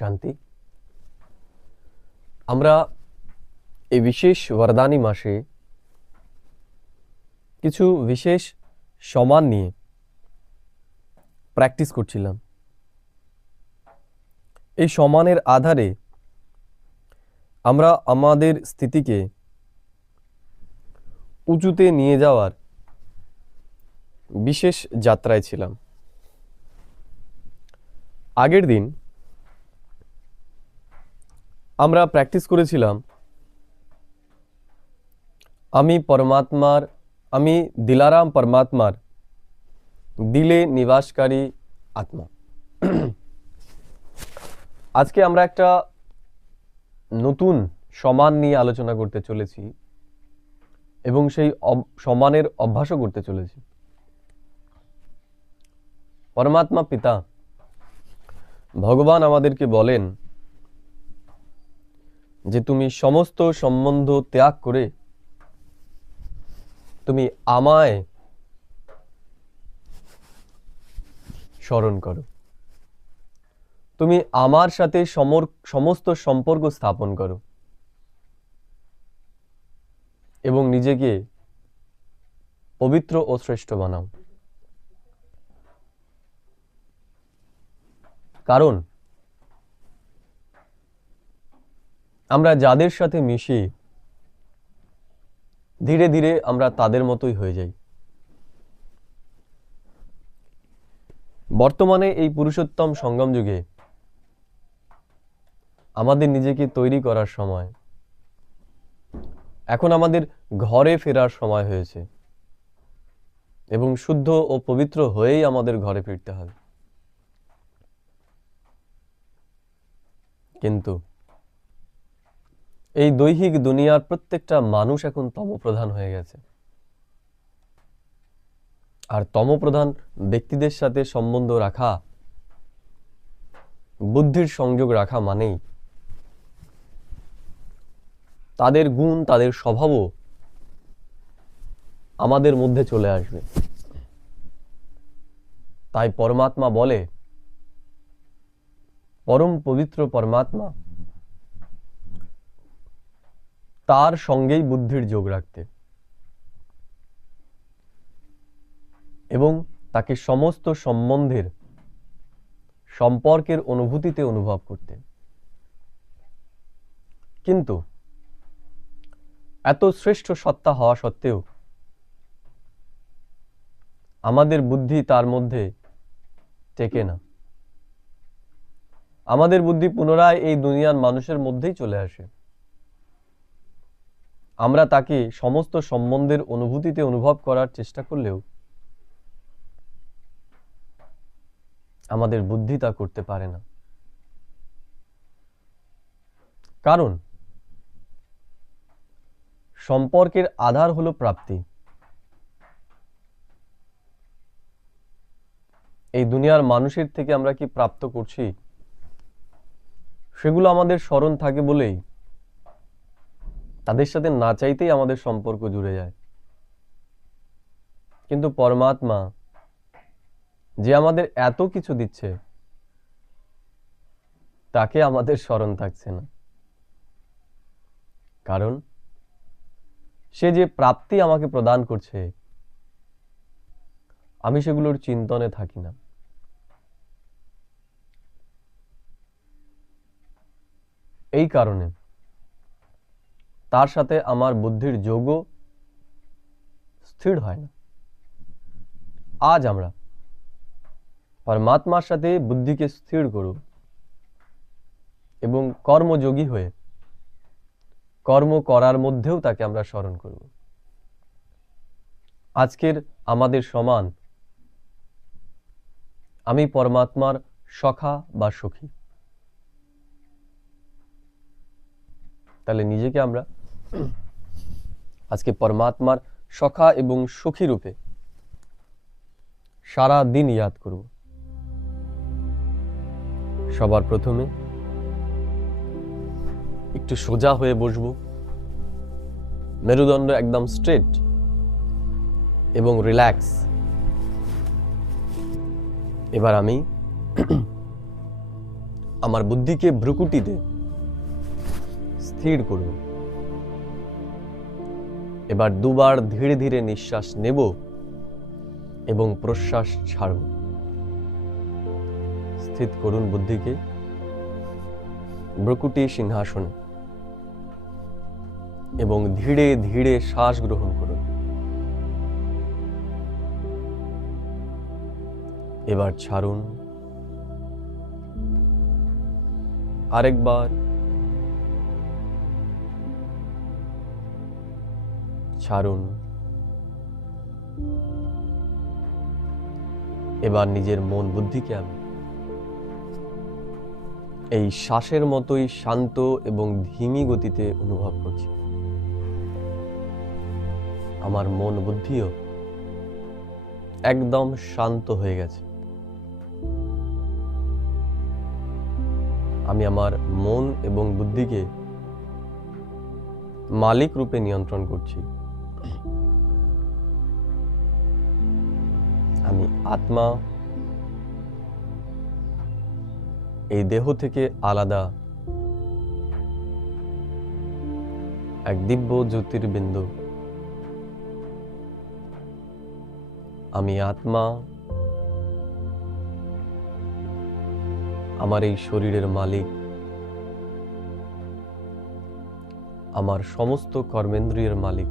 শান্তি। আমরা এই বিশেষ বরদানী মাসে কিছু বিশেষ সমান নিয়ে প্র্যাকটিস করছিলাম। এই সমানের আধারে আমরা আমাদের স্থিতিকে উঁচুতে নিয়ে যাওয়ার বিশেষ যাত্রায় ছিলাম। আগের দিন আমরা প্র্যাকটিস করেছিলাম আমি দিলারাম পরমাত্মার দিলে নিবাসকারী আত্মা। আজকে আমরা একটা নতুন সমান নিয়ে আলোচনা করতে চলেছি এবং সেই সমানের অভ্যাসও করতে চলেছি। পরমাত্মা পিতা ভগবান আমাদেরকে বলেন যে তুমি সমস্ত সম্বন্ধ ত্যাগ করে তুমি আমায় স্মরণ করো, তুমি আমার সাথে সমস্ত সম্পর্ক স্থাপন করো এবং নিজেকে পবিত্র ও শ্রেষ্ঠ বানাও। কারণ আমরা যাদের সাথে মিশি ধীরে ধীরে আমরা তাদের মতোই হয়ে যাই। বর্তমানে এই পুরুষোত্তম সঙ্গম যুগে আমাদের নিজেকে তৈরি করার সময়, এখন আমাদের ঘরে ফেরার সময় হয়েছে এবং শুদ্ধ ও পবিত্র হয়েই আমাদের ঘরে ফিরতে হবে। কিন্তু এই দৈহিক দুনিয়ার প্রত্যেকটা মানুষ এখন তমপ্রধান হয়ে গেছে। আর তমপ্রধান ব্যক্তিদের সাথে সম্বন্ধ রাখা, বুদ্ধির সংযোগ রাখা মানেই তাদের গুণ, তাদের স্বভাবও আমাদের মধ্যে চলে আসবে। তাই পরমাত্মা বলে, পরম পবিত্র পরমাত্মা তার সঙ্গেই বুদ্ধির যোগ রাখতে এবং তাকে সমস্ত সম্পর্কের অনুভূতিতে অনুভব করতে। কিন্তু এত শ্রেষ্ঠ সত্তা হওয়া সত্ত্বেও আমাদের বুদ্ধি তার মধ্যে টেকে না। আমাদের বুদ্ধি পুনরায় এই দুনিয়ার মানুষের মধ্যেই চলে আসে। আমরা তাকে সমস্ত সম্বন্ধের অনুভূতিতে অনুভব করার চেষ্টা করলেও আমাদের বুদ্ধি তা করতে পারে না। কারণ সম্পর্কের আধার হলো প্রাপ্তি। এই দুনিয়ার মানুষের থেকে আমরা কি প্রাপ্ত করছি সেগুলো আমাদের স্মরণ থাকে বলেই তাদের সাথে না চাইতেই আমাদের সম্পর্ক জুড়ে যায়। কিন্তু পরমাত্মা যে আমাদের এত কিছু দিচ্ছে তাকে আমাদের স্মরণ থাকছে না। কারণ সে যে প্রাপ্তি আমাকে প্রদান করছে আমি সেগুলোর চিন্তনে থাকি না। এই কারণে তার সাথে আমার বুদ্ধির যোগও স্থির হয় না। আজ আমরা পরমাত্মার সাথে বুদ্ধিকে স্থির করব এবং কর্মযোগী হয়ে কর্ম করার মধ্যেও তাকে আমরা স্মরণ করব। আজকের আমাদের সমান আমি পরমাত্মার সখা বা সখী। তাহলে নিজেকে আমরা আজকে পরমাত্মার সখা এবং সখী রূপে সারা দিন ইয়াদ করব। সবার প্রথমে একটু সোজা হয়ে বসবো, মেরুদণ্ড একদম স্ট্রেট এবং রিল্যাক্স। এবার আমি আমার বুদ্ধিকে ভ্রুকুটিতে স্থির করব। এবার দুবার ধীরে ধীরে নিঃশ্বাস নেব এবং প্রশ্বাস ছাড়ব। স্থির করুন বুদ্ধিকে ভ্রুকুটি সিংহাসন এবং ধীরে ধীরে শ্বাস গ্রহণ করুন। এবার ছাড়ুন। আরেকবার ছাড়ুন। এবার নিজের মন বুদ্ধিকে আমি এই শ্বাসের মতোই শান্ত এবং ধীমি গতিতে অনুভব করছি। আমার মন বুদ্ধিও একদম শান্ত হয়ে গেছে। আমি আমার মন এবং বুদ্ধিকে মালিক রূপে নিয়ন্ত্রণ করছি। আমি আত্মা, এই দেহ থেকে আলাদা এক দিব্য জ্যোতির্বিন্দু। আমি আত্মা, আমার এই শরীরের মালিক, আমার সমস্ত কর্মেন্দ্রিয়ের মালিক।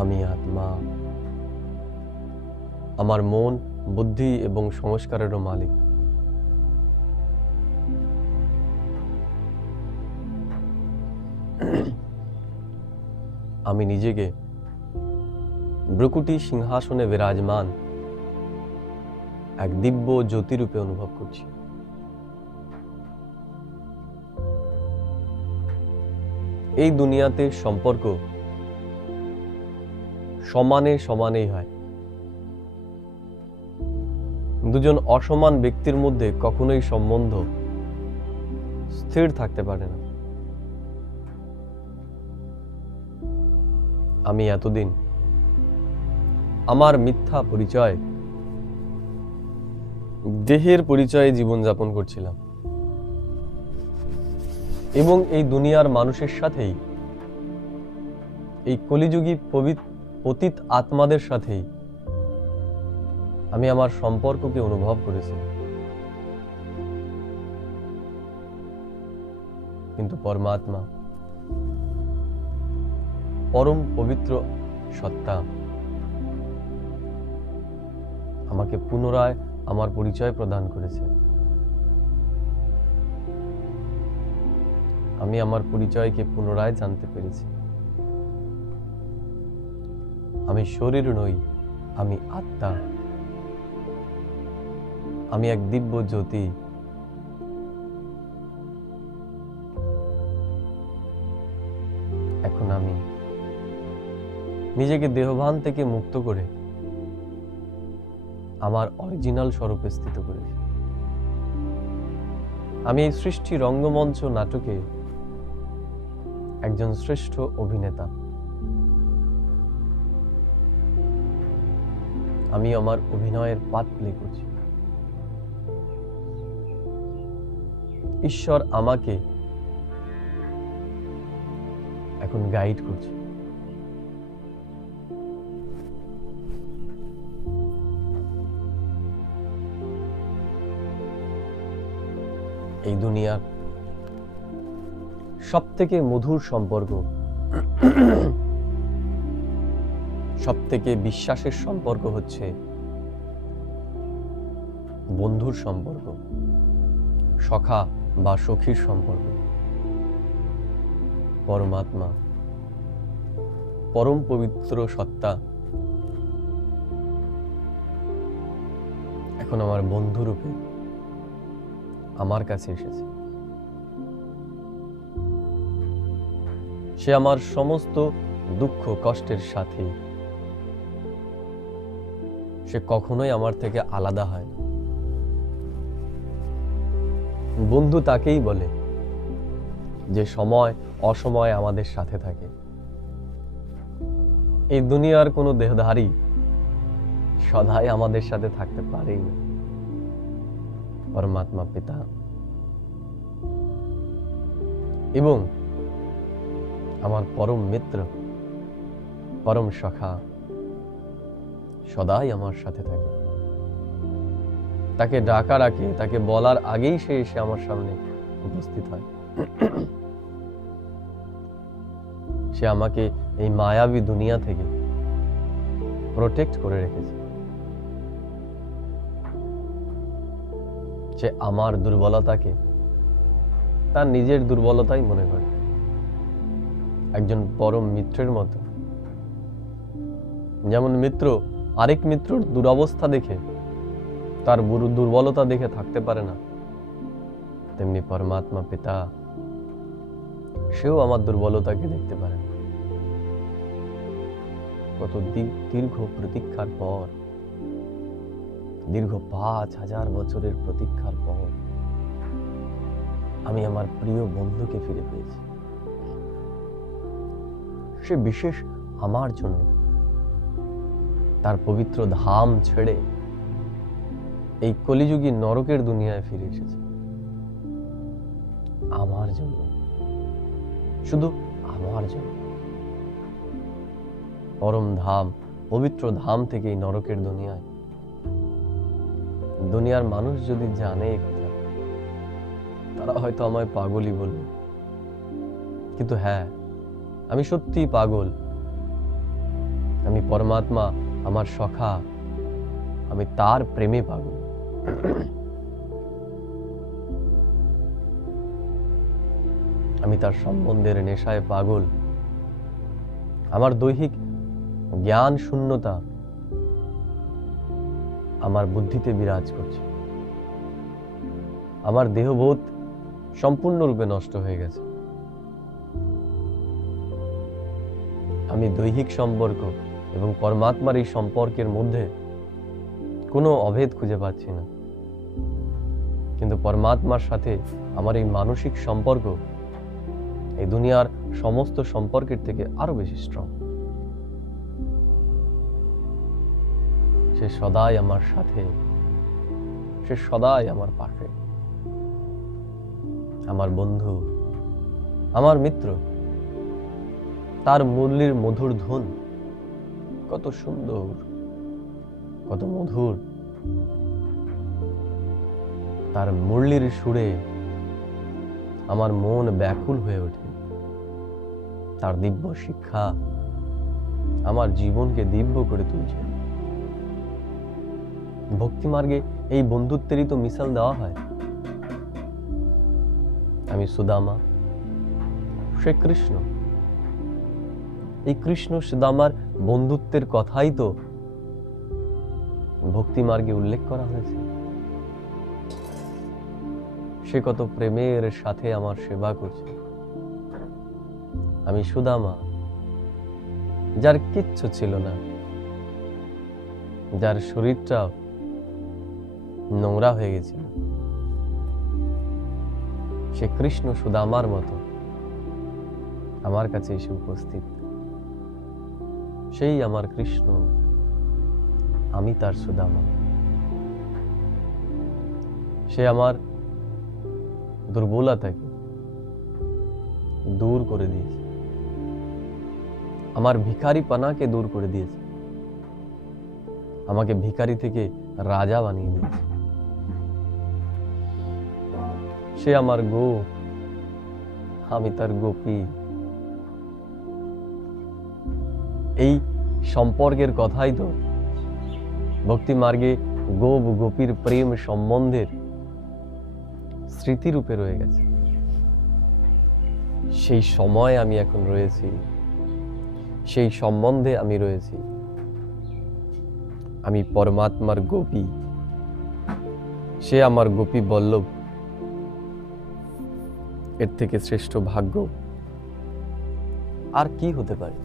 আমি আত্মা, আমার মন, বুদ্ধি এবং সংস্কারেরও মালিক। আমি নিজেকে ভ্রুকুটি সিংহাসনে বিরাজমান এক দিব্য জ্যোতিরূপে অনুভব করছি। এই দুনিয়াতে সম্পর্ক সমানে সমানেই হয়। দুজন অসমান ব্যক্তির মধ্যে কখনোই সম্বন্ধ স্থির থাকতে পারে না। আমি এতদিন আমার মিথ্যা পরিচয়, দেহের পরিচয়ে জীবনযাপন করছিলাম এবং এই দুনিয়ার মানুষের সাথেই, এই কলিযুগী পতিত আত্মাদের সাথেই আমি আমার সম্পর্ককে অনুভব করেছি। কিন্তু পরমাত্মা, পরম পবিত্র সত্তা আমাকে পুনরায় আমার পরিচয় প্রদান করেছে। আমি আমার পরিচয়কে পুনরায় জানতে পেরেছি। আমি শরীর নই, আমি আত্মা। আমি এক দিব্য জ্যোতি। এখন আমি নিজেকে দেহভান থেকে মুক্ত করে আমার অরিজিনাল স্বরূপে স্থিত করেছি। আমি এই সৃষ্টি রঙ্গমঞ্চ নাটকে একজন শ্রেষ্ঠ অভিনেতা। আমি আমার অভিনয়ের পার্ট প্লে করছি। ঈশ্বর আমাকে এখন গাইড করছে। এই দুনিয়ার সবথেকে মধুর সম্পর্ক, সবথেকে বিশ্বাসের সম্পর্ক হচ্ছে বন্ধুর সম্পর্ক, সখা বা সখীর সম্পর্ক। পরমাত্মা, পরম পবিত্র সত্তা এখন আমার বন্ধুরূপে আমার কাছে এসেছে। সে আমার সমস্ত দুঃখ কষ্টের সাথে। সে কখনোই আমার থেকে আলাদা হয় না। বন্ধু তাকেই বলে যে সময় অসময়ে আমাদের সাথে থাকে। এই দুনিয়ার কোনো দেহধারী সদাই আমাদের সাথে থাকতে পারেই না। পরমাত্মা পিতা এবং আমার পরম মিত্র, পরম সখা সদাই আমার সাথে থাকে। তাকে ডাকার আগে, তাকে বলার আগেই সে এসে আমার সামনে উপস্থিত হয়। সে আমাকে এই মায়াবী দুনিয়া থেকে প্রোটেক্ট করে রেখেছে। সে আমার দুর্বলতাকে তার নিজের দুর্বলতাই মনে করে, একজন পরম মিত্রের মতো। যেমন মিত্র আরেক মিত্রর দুরবস্থা দেখে, তার দুর্বলতা দেখে থাকতে পারে না, তেমনি পরমাত্মা পিতা সেও আমার দুর্বলতাকে দেখতে পারে না। কত দীর্ঘ প্রতীক্ষার পর, দীর্ঘ 5000 বছরের প্রতীক্ষার পর আমি আমার প্রিয় বন্ধুকে ফিরে পেয়েছি। সে বিশেষ আমার জন্য তার পবিত্র ধাম ছেড়ে এই কলিযুগী নরকের দুনিয়ায় ফিরে এসেছে। আমার জন্য, শুধু আমার জন্য। পরম ধাম, পবিত্র ধাম থেকে এই নরকের দুনিয়ায়। দুনিয়ার মানুষ যদি জানে এই কথা, তারা হয়তো আমায় পাগলই বলবে। কিন্তু হ্যাঁ, আমি সত্যিই পাগল। আমি পরমাত্মা, আমার সখা, আমি তার প্রেমে পাগল। আমি তার সম্বন্ধের নেশায় পাগল। আমার দৈহিক জ্ঞান শূন্যতা আমার বুদ্ধিতে বিরাজ করছে। আমার দেহবোধ সম্পূর্ণরূপে নষ্ট হয়ে গেছে। আমি দৈহিক সম্পর্ক এবং পরমাত্মার এই সম্পর্কের মধ্যে কোনো অভেদ খুঁজে পাচ্ছি না। কিন্তু পরমাত্মার সাথে আমার এই মানসিক সম্পর্ক এই দুনিয়ার সমস্ত সম্পর্কের থেকে আরো বেশি স্ট্রং। সে সদাই আমার সাথে, সে সদাই আমার পাশে, আমার বন্ধু, আমার মিত্র। তার মুরলির মধুর ধুন কত সুন্দর, কত মধুর। তার মুরলির সুরে আমার মন ব্যাকুল হয়ে ওঠে। তার দিব্য শিক্ষা আমার জীবনকে দিব্য করে তুলছে। ভক্তি মার্গে এই বন্ধুত্বেরই তো মিসাল দেওয়া হয়। আমি সুদামা, সে কৃষ্ণ। এই কৃষ্ণ সুদামার বন্ধুত্বের কথাই তো ভক্তি মার্গে উল্লেখ করা হয়েছে। সে কত প্রেমের সাথে আমার সেবা করছে। আমি সুদামা, যার কিচ্ছু ছিল না, যার শরীরটা নোংরা হয়ে গেছিল, সে কৃষ্ণ সুদামার মতো আমার কাছে এসে উপস্থিত। সেই আমার কৃষ্ণ, আমি তার সুদামা। সে আমার দুর্বলতাকে দূর করে দিয়েছে, আমার ভিখারিপনাকে দূর করে দিয়েছে, আমাকে ভিখারি থেকে রাজা বানিয়ে দিয়েছে। সে আমার গোপ, আমি তার গোপী। এই সম্পর্কের কথাই তো ভক্তি মার্গে গোপ গোপীর প্রেম সম্বন্ধের স্মৃতিরূপে রয়ে গেছে। সেই সময় আমি এখন রয়েছি, সেই সম্বন্ধে আমি রয়েছি। আমি পরমাত্মার গোপী, সে আমার গোপী বল্লভ। এর থেকে শ্রেষ্ঠ ভাগ্য আর কি হতে পারে?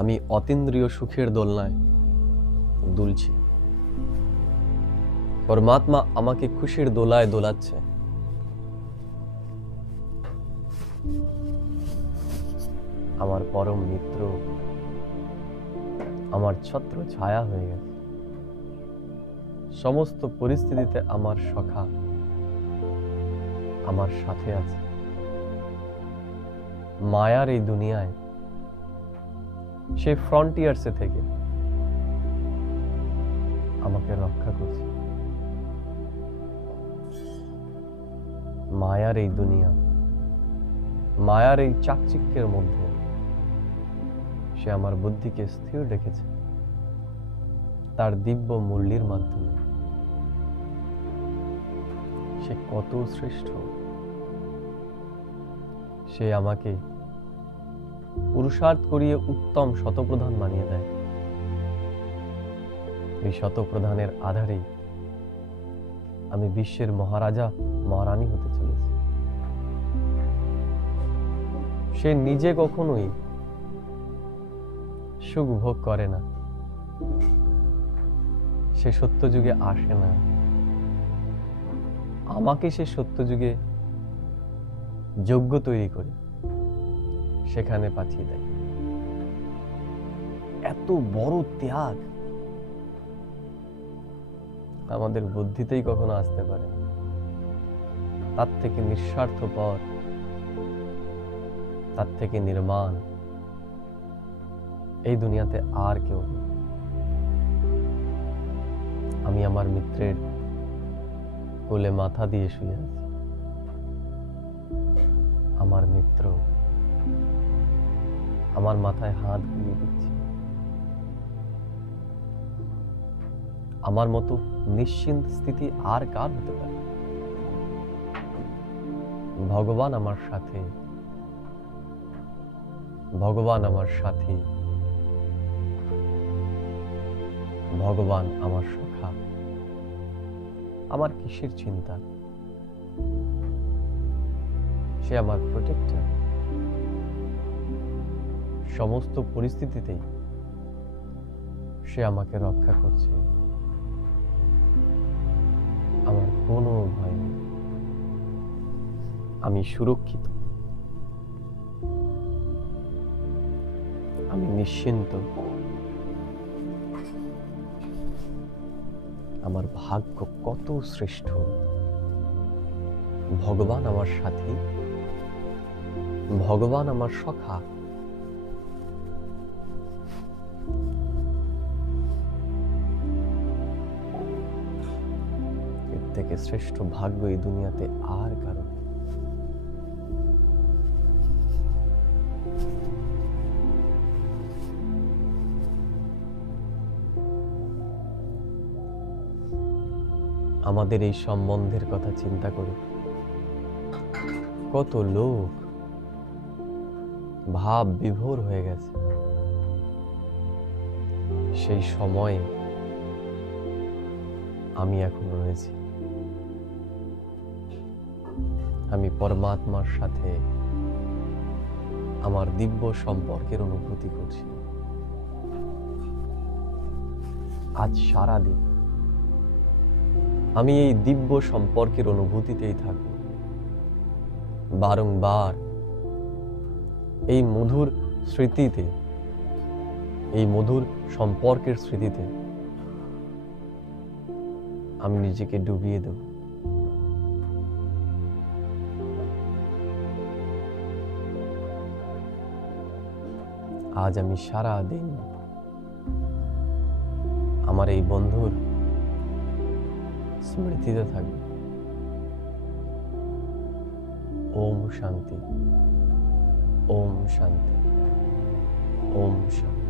আমি অতীন্দ্রিয় সুখের দোলনায় দুলছি, পরমাত্মা আমাকে খুশির দোলায় দোলাচ্ছে। আমার পরম মিত্র আমার ছত্র ছায়া হয়ে গেছে। সমস্ত পরিস্থিতিতে আমার সখা আমার সাথে আছে। মায়ার এই দুনিয়ায় সে ফ্রন্টিয়ার্সে থেকে আমাকে রক্ষা করছে। মায়ার এই দুনিয়া, মায়ার এই চাকচিক্যের মধ্যে সে আমার বুদ্ধিকে স্থির রেখেছে তার দিব্য মুরলির মাধ্যমে। সে কত শ্রেষ্ঠ! সে আমাকে পুরুষার্থ করিয়ে উত্তম শতপ্রধান বানিয়ে দেয়। এই শতপ্রধানের আধারেই আমি বিশ্বের মহারাজা মহারানী হতে চলেছি। সে নিজে কখনোই সুখ ভোগ করে না, সে সত্যযুগে আসে না, আমাকে সে সত্যযুগে যোগ্য তৈরি করে সেখানে পাঠিয়ে দেয়। এত বড় ত্যাগ আমাদের বুদ্ধিতেই কখনো আসতে পারে না। তার থেকে নিঃস্বার্থপর, তার থেকে নির্মাণ এই দুনিয়াতে আর কেউ নেই। আমি আমার মিত্রের কোলে মাথা দিয়ে শুয়ে আছি। আমার মিত্র আমার মাথায় হাত বুলিয়ে দিচ্ছে। আমার মতো নিশ্চিন্ত স্থিতি আর কার হতে পারে? ভগবান আমার সাথে, ভগবান আমার সাথী, ভগবান আমার সখা। আমার কিসের চিন্তা? সে আমার প্রোটেক্টর। সমস্ত পরিস্থিতিতেই সে আমাকে রক্ষা করছে। আমার কোনো ভয় নেই, আমি সুরক্ষিত, আমি নিশ্চিন্ত। আমার ভাগ্য কত শ্রেষ্ঠ! ভগবান আমার সাথী, ভগবান আমার সখা। এর থেকে শ্রেষ্ঠ ভাগ্য এই দুনিয়াতে আর কারো নেই। আমাদের এই সম্বন্ধের কথা চিন্তা করি, কত লোক ভাব বিভোর হয়ে গেছে। সেই সময়ে আমি এখন রয়েছি। আমি পরমাত্মার সাথে আমার দিব্য সম্পর্কের অনুভূতি করছি। আজ সারাদিন আমি এই দিব্য সম্পর্কের অনুভূতিতেই থাকব। বারংবার এই মধুর স্মৃতিতে, এই মধুর সম্পর্কের স্মৃতিতে আমি নিজেকে ডুবিয়ে দেব। আজ আমি সারা দিন আমার এই বন্ধুর স্মৃতিতে থাকব। ওম শান্তি, ওম শান্তি, ওম শান্তি।